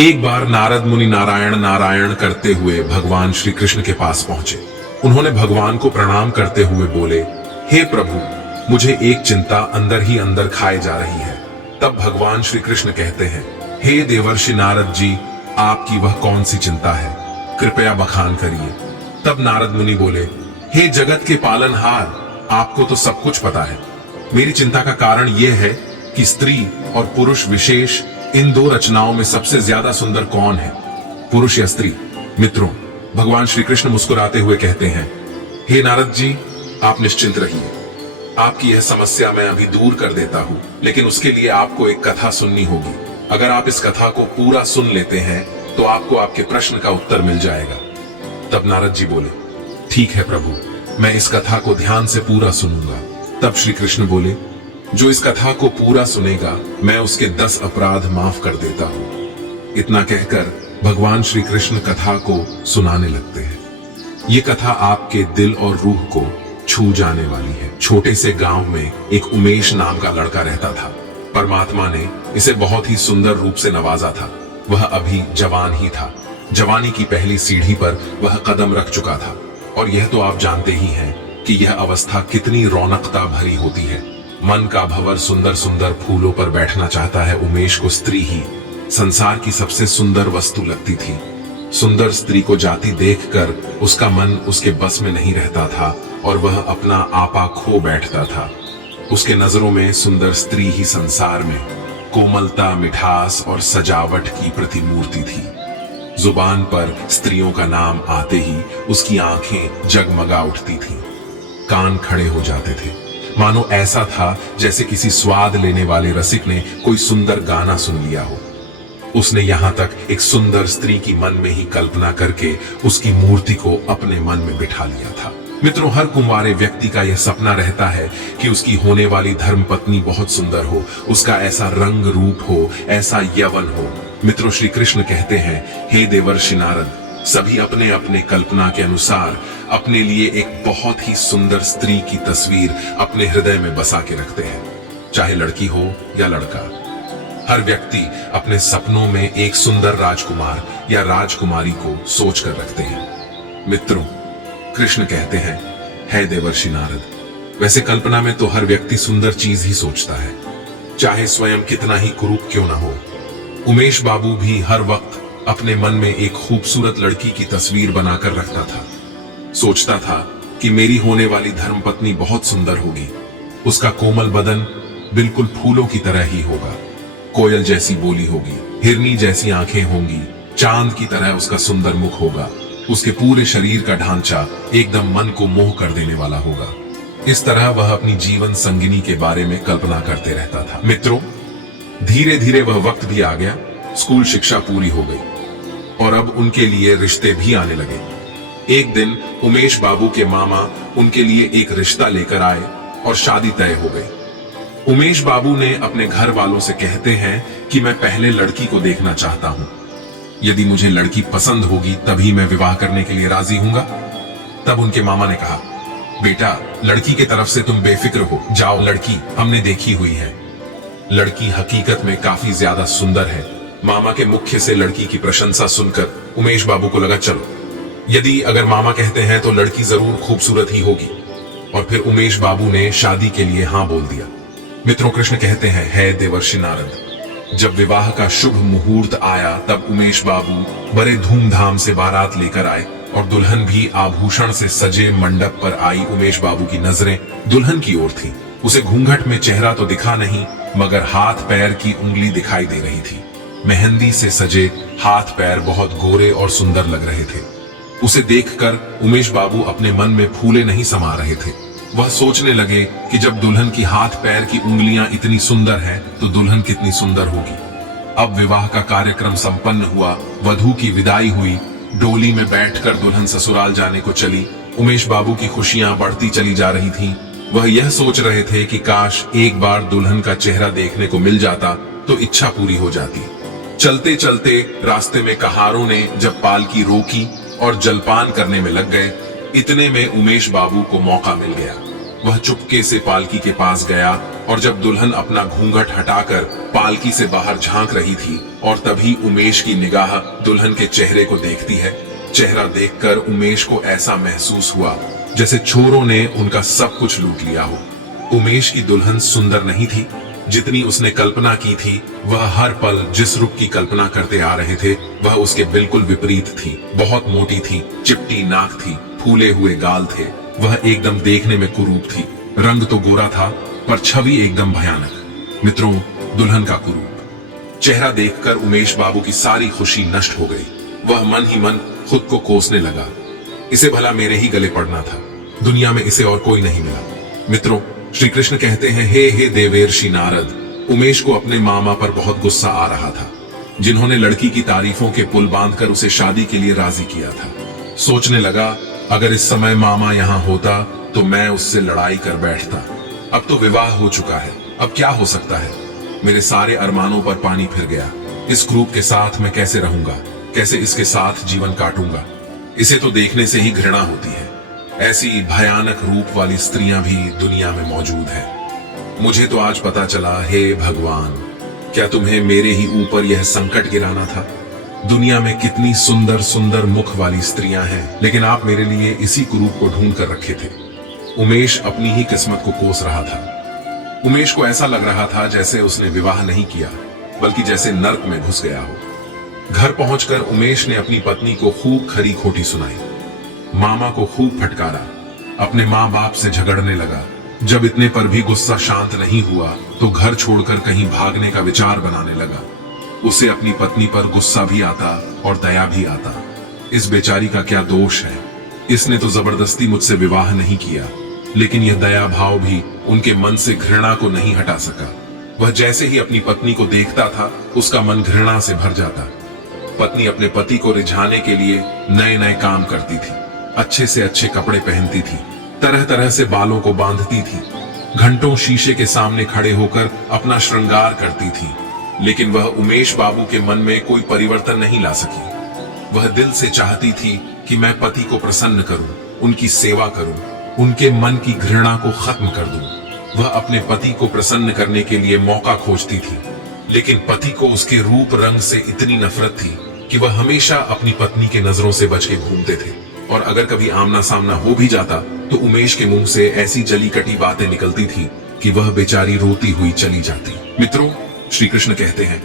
एक बार नारद मुनि नारायण नारायण करते हुए भगवान श्री कृष्ण के पास पहुंचे। उन्होंने भगवान को प्रणाम करते हुए बोले, हे प्रभु, मुझे एक चिंता अंदर ही अंदर खाए जा रही है। तब भगवान श्री कृष्ण कहते हैं, हे देवर्षि नारद जी, आपकी वह कौन सी चिंता है, कृपया बखान करिए। तब नारद मुनि बोले, हे जगत के पालनहार, आपको तो सब कुछ पता है। मेरी चिंता का कारण यह है कि स्त्री और पुरुष विशेष इन दो रचनाओं में सबसे ज्यादा सुंदर कौन है, पुरुष या स्त्री। मित्रों, भगवान श्री कृष्ण मुस्कुराते हुए कहते हैं, हे नारद जी, आप निश्चिंत रहिए। आपकी यह समस्या मैं अभी दूर कर देता हूं, लेकिन उसके लिए आपको एक कथा सुननी होगी। अगर आप इस कथा को पूरा सुन लेते हैं तो आपको आपके प्रश्न का उत्तर मिल जाएगा। तब नारद जी बोले, ठीक है प्रभु, मैं इस कथा को ध्यान से पूरा सुनूंगा। तब श्री कृष्ण बोले, जो इस कथा को पूरा सुनेगा, मैं उसके 10 अपराध माफ कर देता हूं। इतना कहकर भगवान श्री कृष्ण कथा को सुनाने लगते हैं। ये कथा आपके दिल और रूह को छू जाने वाली है। छोटे से गांव में एक उमेश नाम का लड़का रहता था। परमात्मा ने इसे बहुत ही सुंदर रूप से नवाजा था। वह अभी जवान ही था। जवानी की पहली सीढ़ी पर वह कदम रख चुका था। और यह तो आप जानते ही हैं कि यह अवस्था कितनी रौनकता भरी होती है। मन का भंवर सुंदर सुंदर फूलों पर बैठना चाहता है। उमेश को स्त्री ही संसार की सबसे सुंदर वस्तु लगती थी। सुंदर स्त्री को जाती देखकर उसका मन उसके बस में नहीं रहता था और वह अपना आपा खो बैठता था। उसके नजरों में सुंदर स्त्री ही संसार में कोमलता, मिठास और सजावट की प्रतिमूर्ति थी। जुबान पर स्त्रियों का नाम आते ही उसकी आंखें जगमगा उठती थीं, कान खड़े हो जाते थे, मानो ऐसा था जैसे किसी स्वाद लेने वाले रसिक ने कोई सुंदर गाना सुन लिया हो। उसने यहां तक एक सुंदर स्त्री की मन में ही कल्पना करके उसकी मूर्ति को अपने मन में बिठा लिया था। मित्रों, हर कुंवारे व्यक्ति का यह सपना रहता है कि उसकी होने वाली धर्मपत्नी बहुत सुंदर हो, उसका ऐसा रंग रूप हो, ऐसा यौवन हो। मित्रों, श्री कृष्ण कहते हैं, हे देवर्षि नारद, सभी अपने अपने कल्पना के अनुसार अपने लिए एक बहुत ही सुंदर स्त्री की तस्वीर अपने हृदय में बसा के रखते हैं, चाहे लड़की हो या लड़का। हर व्यक्ति अपने सपनों में एक सुंदर राजकुमार या राजकुमारी को सोच कर रखते हैं। मित्रों, कृष्ण कहते हैं, हे देवर्षि नारद, वैसे कल्पना में तो हर व्यक्ति सुंदर चीज ही सोचता है, चाहे स्वयं कितना ही कुरूप क्यों ना हो। उमेश बाबू भी हर वक्त अपने मन में एक खूबसूरत लड़की की तस्वीर बनाकर रखता था। सोचता था कि मेरी होने वाली धर्मपत्नी बहुत सुंदर होगी। उसका कोमल बदन बिल्कुल फूलों की तरह ही होगा, कोयल जैसी बोली होगी, हिरनी जैसी आंखें होंगी, चांद की तरह उसका सुंदर मुख होगा। उसके पूरे शरीर का ढांचा एकदम मन को मोह कर देने वाला होगा। इस तरह वह अपनी जीवन संगिनी के बारे में कल्पना करते रहता था। मित्रों, धीरे धीरे वह वक्त भी आ गया। स्कूल शिक्षा पूरी हो गई और अब उनके लिए रिश्ते भी आने लगे। एक दिन उमेश बाबू के मामा उनके लिए एक रिश्ता लेकर आए और शादी तय हो गई। उमेश बाबू ने अपने घर वालों से कहते हैं कि मैं पहले लड़की को देखना चाहता हूं। यदि मुझे लड़की पसंद होगी तभी मैं विवाह करने के लिए राजी हूंगा। तब उनके मामा ने कहा, बेटा, लड़की की तरफ से तुम बेफिक्र हो जाओ, लड़की हमने देखी हुई है। लड़की हकीकत में काफी ज्यादा सुंदर है। मामा के मुख से लड़की की प्रशंसा सुनकर उमेश बाबू को लगा, चलो, यदि अगर मामा कहते हैं तो लड़की जरूर खूबसूरत ही होगी। और फिर उमेश बाबू ने शादी के लिए हां बोल दिया। मित्रों, कृष्ण कहते हैं, हे देवर्षि नारद, जब विवाह का शुभ मुहूर्त आया तब उमेश बाबू बड़े धूमधाम से बारात लेकर आए और दुल्हन भी आभूषण से सजे मंडप पर आई। उमेश बाबू की नजरें दुल्हन की ओर थीं। उसे घूंघट में चेहरा तो दिखा नहीं, मगर हाथ पैर की उंगली दिखाई दे रही थी। मेहंदी से सजे हाथ पैर बहुत गोरे और सुंदर लग रहे थे। उसे देखकर उमेश बाबू अपने मन में फूले नहीं समा रहे थे। वह सोचने लगे कि जब दुल्हन की हाथ पैर की उंगलियां इतनी सुंदर हैं, तो दुल्हन कितनी सुंदर होगी। अब विवाह का कार्यक्रम संपन्न हुआ। वधू की विदाई हुई। डोली में बैठकर दुल्हन ससुराल जाने को चली। उमेश बाबू की खुशियां बढ़ती चली जा रही थीं। वह यह सोच रहे थे कि काश एक बार दुल्हन का चेहरा देखने को मिल जाता तो इच्छा पूरी हो जाती। चलते चलते रास्ते में कहारों ने जब पालकी रोकी और जलपान करने में लग गए, इतने में उमेश बाबू को मौका मिल गया। वह चुपके से पालकी के पास गया और जब दुल्हन अपना घूंघट हटाकर पालकी से बाहर झांक रही थी और तभी उमेश की निगाह दुल्हन के चेहरे को देखती है। चेहरा देखकर उमेश को ऐसा महसूस हुआ जैसे चोरों ने उनका सब कुछ लूट लिया हो। उमेश की दुल्हन सुंदर नहीं थी जितनी उसने कल्पना की थी। वह हर पल जिस रूप की कल्पना करते आ रहे थे वह उसके बिल्कुल विपरीत थी। बहुत मोटी थी, चिपटी नाक थी, फूले हुए गाल थे। वह एकदम देखने में कुरूप थी। रंग तो गोरा था पर छवि एकदम भयानक। मित्रों, दुल्हन का कुरूप चेहरा देखकर उमेश बाबू की सारी खुशी नष्ट हो गई। वह मन ही मन खुद को कोसने लगा। इसे भला मेरे ही गले पड़ना था, दुनिया में इसे और कोई नहीं मिला। मित्रों, श्री कृष्ण कहते हैं, हे देवेर्षि नारद, उमेश को अपने मामा पर बहुत गुस्सा आ रहा था, जिन्होंने लड़की की तारीफों के पुल बांधकर उसे शादी के लिए राजी किया था। सोचने लगा, अगर इस समय मामा यहाँ होता तो मैं उससे लड़ाई कर बैठता। अब तो विवाह हो चुका है, अब क्या हो सकता है। मेरे सारे अरमानों पर पानी फिर गया। इस क्रूप के साथ मैं कैसे रहूंगा, कैसे इसके साथ जीवन काटूंगा। इसे तो देखने से ही घृणा होती है। ऐसी भयानक रूप वाली स्त्रियां भी दुनिया में मौजूद हैं। मुझे तो आज पता चला, हे भगवान, क्या तुम्हें मेरे ही ऊपर यह संकट गिराना था। दुनिया में कितनी सुंदर सुंदर मुख वाली स्त्रियां हैं, लेकिन आप मेरे लिए इसी कुरूप को ढूंढ कर रखे थे। उमेश अपनी ही किस्मत को कोस रहा था। उमेश को ऐसा लग रहा था जैसे उसने विवाह नहीं किया, बल्कि जैसे नर्क में घुस गया हो। घर पहुंचकर उमेश ने अपनी पत्नी को खूब खरी खोटी सुनाई, मामा को खूब फटकारा, अपने माँ बाप से झगड़ने लगा। जब इतने पर भी गुस्सा शांत नहीं हुआ तो घर छोड़कर कहीं भागने का विचार बनाने लगा। उसे अपनी पत्नी पर गुस्सा भी आता और दया भी आता। इस बेचारी का क्या दोष है, इसने तो जबरदस्ती मुझसे विवाह नहीं किया, लेकिन यह दया भाव भी उनके मन से घृणा को नहीं हटा सका। वह जैसे ही अपनी पत्नी को देखता था उसका मन घृणा से भर जाता। पत्नी अपने पति को रिझाने के लिए नए नए काम करती थी, अच्छे से अच्छे कपड़े पहनती थी, तरह तरह से बालों को बांधती थी, घंटों शीशे के सामने खड़े होकर अपना श्रृंगार करती थी, लेकिन वह उमेश बाबू के मन में कोई परिवर्तन नहीं ला सकी। वह दिल से चाहती थी कि मैं पति को प्रसन्न करूं, उनकी सेवा करूं, उनके मन की घृणा को खत्म कर दूं। वह अपने पति को प्रसन्न करने के लिए मौका खोजती थी, लेकिन पति को उसके रूप रंग से इतनी नफरत थी कि वह हमेशा अपनी पत्नी के नजरों से बच के घूमते थे। और अगर कभी आमना सामना हो भी जाता तो उमेश के मुंह से ऐसी जली कटी बातें निकलती थी कि वह बेचारी रोती हुई चली जाती। मित्रों, श्री कृष्ण कहते हैं,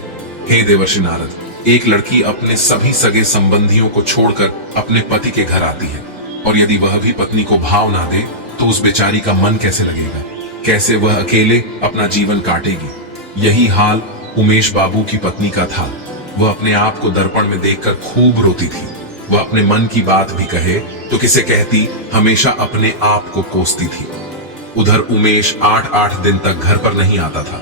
हे देवर्षि नारद, एक लड़की अपने सभी सगे संबंधियों को छोड़कर अपने पति के घर आती है, और यदि वह भी पत्नी को भाव ना दे तो उस बेचारी का मन कैसे लगेगा, कैसे वह अकेले अपना जीवन काटेगी। यही हाल उमेश बाबू की पत्नी का था। वह अपने आप को दर्पण में देखकर खूब रोती थी। वह अपने मन की बात भी कहे तो किसे कहती, हमेशा अपने आप को कोसती थी। उधर उमेश 8-8 दिन तक घर पर नहीं आता था।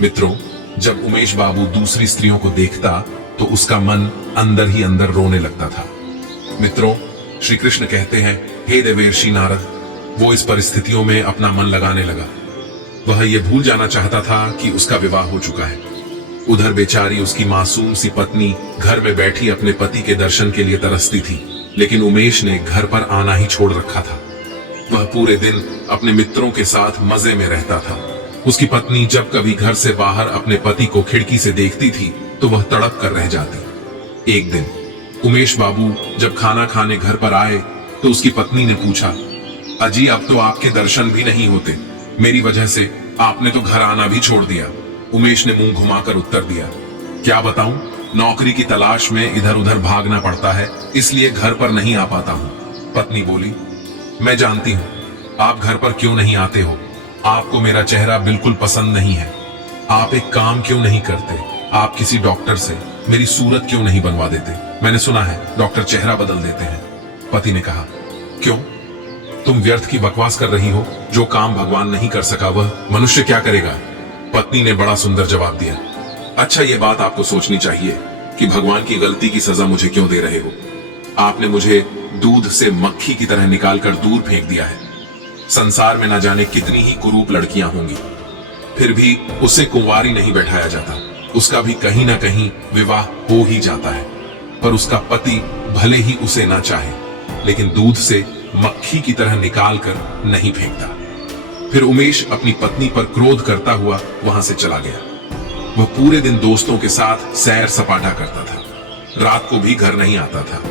मित्रों, जब उमेश बाबू दूसरी स्त्रियों को देखता तो उसका मन अंदर ही अंदर रोने लगता था। मित्रों, श्री कृष्ण कहते हैं, हे देवेर्षि नारद, वो इस परिस्थितियों में अपना मन लगाने लगा। वह यह भूल जाना चाहता था कि उसका विवाह हो चुका है। उधर बेचारी उसकी मासूम सी पत्नी घर में बैठी अपने पति के दर्शन के लिए तरसती थी, लेकिन उमेश ने घर पर आना ही छोड़ रखा था। वह पूरे दिन अपने मित्रों के साथ मजे में रहता था। उसकी पत्नी जब कभी घर से बाहर अपने पति को खिड़की से देखती थी तो वह तड़प कर रह जाती। एक दिन उमेश बाबू जब खाना खाने घर पर आए तो उसकी पत्नी ने पूछा, अजी, अब तो आपके दर्शन भी नहीं होते, मेरी वजह से आपने तो घर आना भी छोड़ दिया। उमेश ने मुंह घुमाकर उत्तर दिया, क्या बताऊं, नौकरी की तलाश में इधर उधर भागना पड़ता है, इसलिए घर पर नहीं आ पाता हूं। पत्नी बोली, मैं जानती हूं आप घर पर क्यों नहीं आते हो, आपको मेरा चेहरा बिल्कुल पसंद नहीं है। आप एक काम क्यों नहीं करते, आप किसी डॉक्टर से मेरी सूरत क्यों नहीं बनवा देते, मैंने सुना है डॉक्टर चेहरा बदल देते हैं। पति ने कहा, क्यों, तुम व्यर्थ की बकवास कर रही हो, जो काम भगवान नहीं कर सका वह मनुष्य क्या करेगा। पत्नी ने बड़ा सुंदर जवाब दिया, अच्छा, ये बात आपको सोचनी चाहिए कि भगवान की गलती की सजा मुझे क्यों दे रहे हो। आपने मुझे दूध से मक्खी की तरह निकालकर दूर फेंक दिया है। संसार में न जाने कितनी ही कुरूप लड़कियां होंगी, फिर भी उसे कुंवारी नहीं बैठाया जाता, उसका भी कहीं ना कहीं विवाह हो ही जाता है। पर उसका पति भले ही उसे ना चाहे, लेकिन दूध से मक्खी की तरह निकाल कर नहीं फेंकता। फिर उमेश अपनी पत्नी पर क्रोध करता हुआ वहां से चला गया। वह पूरे दिन दोस्तों के साथ सैर सपाटा करता था, रात को भी घर नहीं आता था।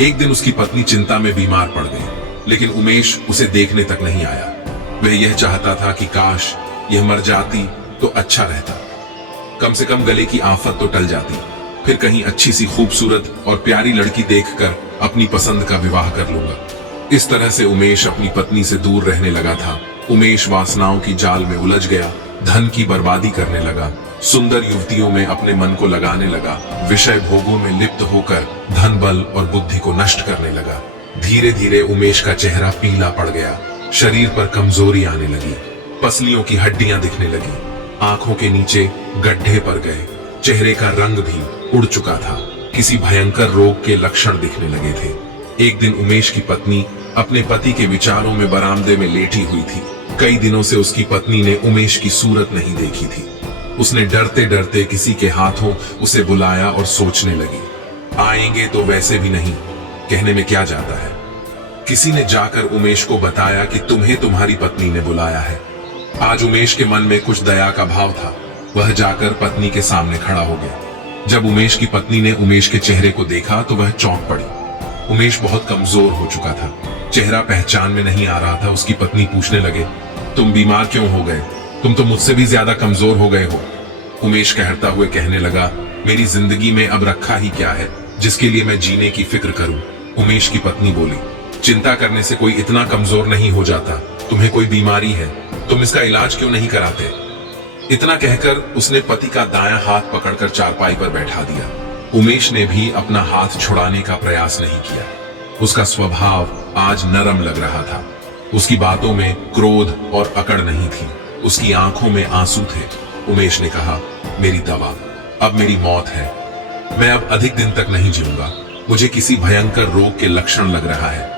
एक दिन उसकी पत्नी चिंता में बीमार पड़ गई, लेकिन उमेश उसे देखने तक नहीं आया। वह यह चाहता था कि काश यह मर जाती तो अच्छा रहता, कम से कम गले की आफत तो टल जाती, फिर कहीं अच्छी सी खूबसूरत और प्यारी लड़की देखकर अपनी पसंद का विवाह कर लूंगा। इस तरह से उमेश अपनी पत्नी से दूर रहने लगा था। उमेश वासनाओं की जाल में उलझ गया, धन की बर्बादी करने लगा, सुंदर युवतियों में अपने मन को लगाने लगा, विषय भोगों में लिप्त होकर धन बल और बुद्धि को नष्ट करने लगा। धीरे धीरे उमेश का चेहरा पीला पड़ गया, शरीर पर कमजोरी आने लगी, पसलियों की हड्डियां दिखने लगी, आंखों के नीचे गड्ढे पड़ गए, चेहरे का रंग भी उड़ चुका था, किसी भयंकर रोग के लक्षण दिखने लगे थे। एक दिन उमेश की पत्नी अपने पति के विचारों में बरामदे में लेटी हुई थी। कई दिनों से उसकी पत्नी ने उमेश की सूरत नहीं देखी थी। उसने डरते डरते किसी के हाथों उसे बुलाया और सोचने लगी, आएंगे तो वैसे भी नहीं, कहने में क्या जाता है। किसी ने जाकर उमेश को बताया कि तुम्हें तुम्हारी पत्नी ने बुलाया है। आज उमेश के मन में कुछ दया का भाव था, वह जाकर पत्नी के सामने खड़ा हो गया। जब उमेश की पत्नी ने उमेश के चेहरे को देखा तो वह चौंक पड़ी। उमेश बहुत कमजोर हो चुका था, चेहरा पहचान में नहीं आ रहा था। उसकी पत्नी पूछने लगे, तुम बीमार क्यों हो गए? तुम तो मुझसे भी ज्यादा कमजोर हो गए हो। उमेश कहता हुए कहने लगा, मेरी जिंदगी में अब रखा ही क्या है जिसके लिए मैं जीने की फिक्र करूं। उमेश की पत्नी बोली, चिंता करने से कोई इतना कमजोर नहीं हो जाता, तुम्हें कोई बीमारी है, तुम इसका इलाज क्यों नहीं कराते? इतना कहकर उसने पति का दायां हाथ पकड़कर चारपाई पर बैठा दिया। उमेश ने भी अपना हाथ छुड़ाने का प्रयास नहीं किया। उसका स्वभाव आज नरम लग रहा था, उसकी बातों में क्रोध और अकड़ नहीं थी, उसकी आंखों में आंसू थे। उमेश ने कहा, मेरी दवा, अब मेरी मौत है, मैं अब अधिक दिन तक नहीं जीऊंगा, मुझे किसी भयंकर रोग के लक्षण लग रहा है।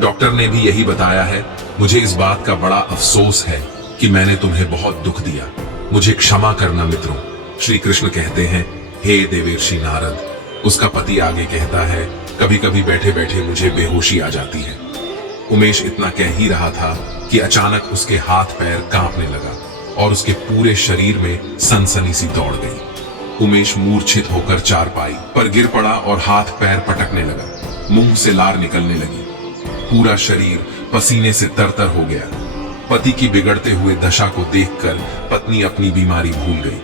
डॉक्टर ने भी यही बताया है। मुझे इस बात का बड़ा अफसोस है कि मैंने तुम्हें बहुत दुख दिया, मुझे क्षमा करना मित्रों। श्री कृष्ण कहते हैं, हे देवर्षि नारद। उसका पति आगे कहता है, कभी कभी बैठे बैठे मुझे बेहोशी आ जाती है। उमेश इतना कह ही रहा था कि अचानक उसके हाथ पैर कांपने लगा और उसके पूरे शरीर में सनसनी सी दौड़ गई। उमेश मूर्छित होकर चारपाई पर गिर पड़ा और हाथ पैर पटकने लगा, मुंह से लार निकलने लगी, पूरा शरीर पसीने से तरतर हो गया। पति की बिगड़ते हुए दशा को देखकर पत्नी अपनी बीमारी भूल गई,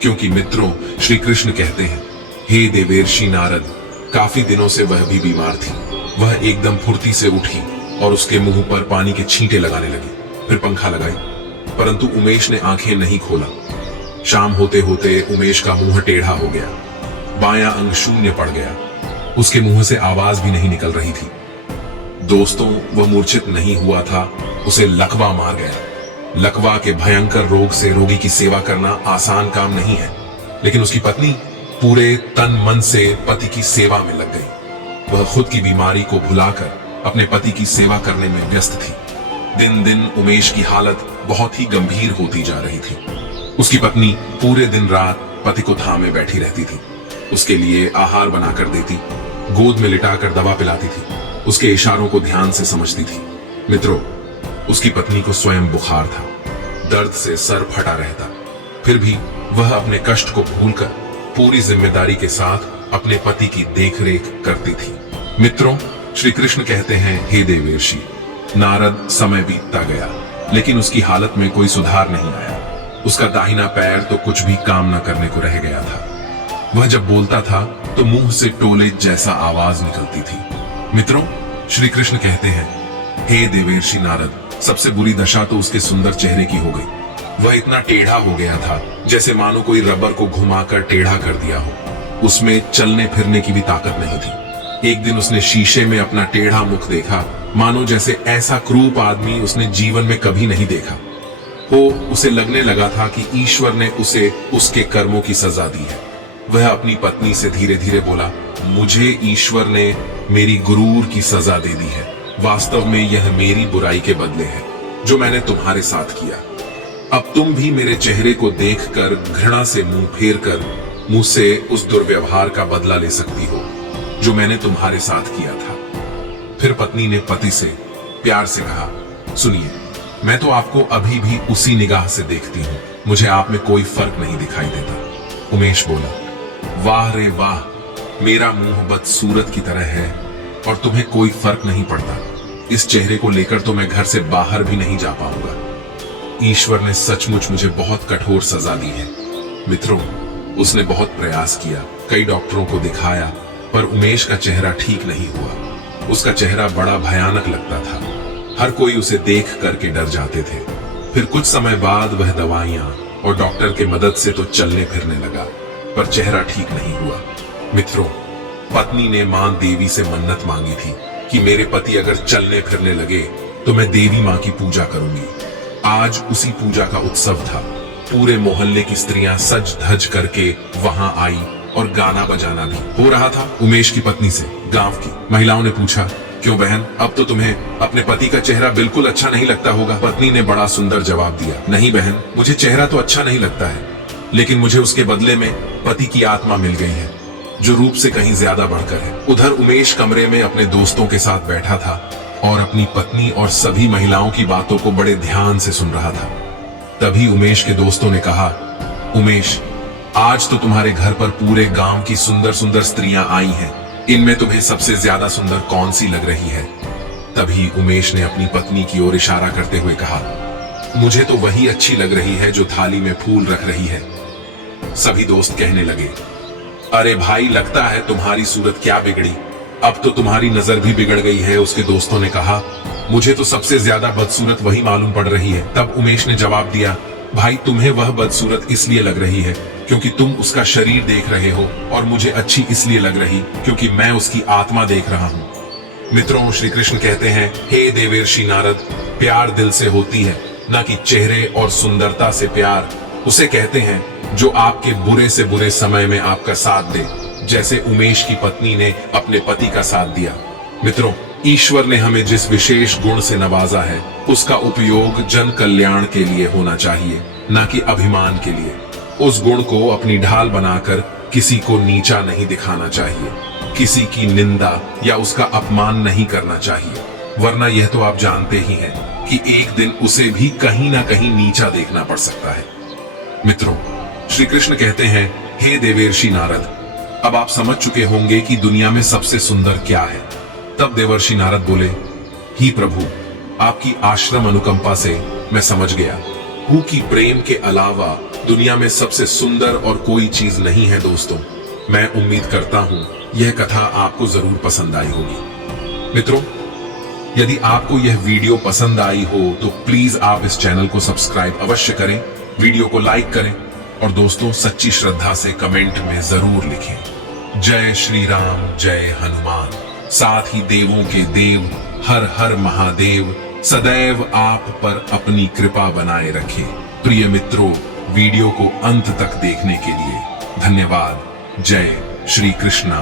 क्योंकि मित्रों श्री कृष्ण कहते हैं, हे देवर्षि नारद, काफी दिनों से वह भी बीमार थी। वह एकदम फुर्ती से उठी और उसके मुंह पर पानी के छींटे लगाने लगी, फिर पंखा लगाई, परंतु उमेश ने आंखें नहीं खोला। शाम होते होते उमेश का मुंह टेढ़ा हो गया, बायां अंग शून्य पड़ गया, उसके मुंह से आवाज भी नहीं निकल रही थी। दोस्तों, वह मूर्छित नहीं हुआ था, उसे लकवा मार गया। लकवा के भयंकर रोग से रोगी की सेवा करना आसान काम नहीं है, लेकिन उसकी पत्नी पूरे तन मन से पति की सेवा में लग गई। वह खुद की बीमारी को भुलाकर अपने पति की सेवा करने में व्यस्त थी। दिन दिन उमेश की हालत बहुत ही गंभीर होती जा रही थी। उसकी पत्नी पूरे दिन रात पति को थामे बैठी रहती थी, उसके लिए आहार बनाकर देती, गोद में लिटाकर दवा पिलाती थी, उसके इशारों को ध्यान से समझती थी। मित्रों, उसकी पत्नी को स्वयं बुखार था, दर्द से सर फटा रहता, फिर भी वह अपने कष्ट को भूलकर पूरी जिम्मेदारी के साथ अपने पति की देखरेख करती थी। मित्रों, श्री कृष्ण कहते हैं, हे देवर्षि नारद, समय बीतता गया लेकिन उसकी हालत में कोई सुधार नहीं आया। उसका दाहिना पैर तो कुछ भी काम न करने को रह गया था। वह जब बोलता था तो मुंह से टोले जैसा आवाज निकलती थी। मित्रों, श्री कृष्ण कहते हैं, हे देवर्षि नारद, सबसे बुरी दशा तो उसके सुंदर चेहरे की हो गई। वह इतना टेढ़ा हो गया था जैसे मानो कोई रबर को घुमाकर टेढ़ा कर दिया हो। उसमें चलने फिरने की भी ताकत नहीं थी। एक दिन उसने शीशे में अपना टेढ़ा मुख देखा, मानो जैसे ऐसा क्रूप आदमी उसने जीवन में कभी नहीं देखा हो। उसे लगने लगा था कि ईश्वर ने उसे उसके कर्मों की सजा दी है। वह अपनी पत्नी से धीरे धीरे बोला, मुझे ईश्वर ने मेरी गुरूर की सजा दे दी है। वास्तव में यह मेरी बुराई के बदले है जो मैंने तुम्हारे साथ किया। अब तुम भी मेरे चेहरे को देखकर घृणा से मुंह फेर कर मुझसे उस दुर्व्यवहार का बदला ले सकती हो जो मैंने तुम्हारे साथ किया था। फिर पत्नी ने पति से प्यार से कहा, सुनिए, मैं तो आपको अभी भी उसी निगाह से देखती हूँ, मुझे आप में कोई फर्क नहीं दिखाई देता। उमेश बोला, वाह रे वाह, मेरा मुंह बदसूरत की तरह है और तुम्हें कोई फर्क नहीं पड़ता। इस चेहरे को लेकर तो मैं घर से बाहर भी नहीं जा पाऊंगा। ईश्वर ने सचमुच मुझे बहुत कठोर सजा दी है। मित्रों, उसने बहुत प्रयास किया, कई डॉक्टरों को दिखाया, पर उमेश का चेहरा ठीक नहीं हुआ। उसका चेहरा बड़ा भयानक लगता था। हर कोई उसे देख करके डर जाते थे। फिर कुछ समय बाद वह दवाइयां और डॉक्टर के मदद से तो चलने फिरने लगा, पर चेहरा ठीक नहीं हुआ। मित्रों, पत्नी ने मां देवी से मन्नत मांगी थी कि मेरे पति अगर चलने फिरने लगे तो मैं देवी मां की पूजा करूंगी। आज उसी पूजा का उत्सव था। पूरे मोहल्ले की स्त्रियां सज धज करके वहां आई और गाना बजाना भी हो रहा था। उमेश की पत्नी से गांव की महिलाओं ने पूछा, क्यों बहन, अब तो तुम्हें अपने पति का चेहरा बिल्कुल अच्छा नहीं लगता होगा। पत्नी ने बड़ा सुंदर जवाब दिया, नहीं बहन, मुझे चेहरा तो अच्छा नहीं लगता है, लेकिन मुझे उसके बदले में पति की आत्मा मिल गई है, जो रूप से कहीं ज्यादा बढ़कर है। उधर उमेश कमरे में अपने दोस्तों के साथ बैठा था और अपनी पत्नी और सभी महिलाओं की बातों को बड़े ध्यान से सुन रहा था। तभी उमेश के दोस्तों ने कहा, उमेश, आज तो तुम्हारे घर पर पूरे गांव की सुंदर सुंदर स्त्रियां आई हैं, इनमें तुम्हें सबसे ज्यादा सुंदर कौन सी लग रही है? तभी उमेश ने अपनी पत्नी की ओर इशारा करते हुए कहा, मुझे तो वही अच्छी लग रही है जो थाली में फूल रख रही है। सभी दोस्त कहने लगे, अरे भाई, लगता है तुम्हारी सूरत क्या बिगड़ी, अब तो तुम्हारी नजर भी बिगड़ गई है। उसके दोस्तों ने कहा, मुझे तो सबसे ज्यादा बदसूरत वही मालूम पड़ रही है। तब उमेश ने जवाब दिया, भाई, तुम्हें वह बदसूरत इसलिए लग रही है क्योंकि तुम उसका शरीर देख रहे हो, और मुझे अच्छी इसलिए लग रही क्योंकि मैं उसकी आत्मा देख रहा हूँ। मित्रों, श्री कृष्ण कहते हैं, हे देवर्षि नारद, प्यार दिल से होती है, न कि चेहरे और सुंदरता से। प्यार उसे कहते हैं जो आपके बुरे से बुरे समय में आपका साथ दे, जैसे उमेश की पत्नी ने अपने पति का साथ दिया। मित्रों, ईश्वर ने हमें जिस विशेष गुण से नवाजा है, उसका उपयोग जन कल्याण के लिए होना चाहिए, न कि अभिमान के लिए। उस गुण को अपनी ढाल बनाकर किसी को नीचा नहीं दिखाना चाहिए, किसी की निंदा या उसका अपमान नहीं करना चाहिए, वरना यह तो आप जानते ही हैं कि एक दिन उसे भी कहीं ना कहीं नीचा देखना पड़ सकता है। मित्रों, श्री कृष्ण कहते हैं, हे देवर्षि नारद, अब आप समझ चुके होंगे कि दुनिया में सबसे सुंदर क्या है। तब देवर्षि नारद बोले, ही प्रभु, आपकी आश्रम अनुकंपा से मैं समझ गया हूं कि प्रेम के अलावा दुनिया में सबसे सुंदर और कोई चीज नहीं है। दोस्तों, मैं उम्मीद करता हूं यह कथा आपको जरूर पसंद आई होगी। मित्रों, यदि आपको यह वीडियो पसंद आई हो तो प्लीज आप इस चैनल को सब्सक्राइब अवश्य करें, वीडियो को लाइक करें और दोस्तों, सच्ची श्रद्धा से कमेंट में जरूर लिखें, जय श्री राम, जय हनुमान। साथ ही देवों के देव हर हर महादेव सदैव आप पर अपनी कृपा बनाए रखे। प्रिय मित्रों, वीडियो को अंत तक देखने के लिए धन्यवाद। जय श्री कृष्णा।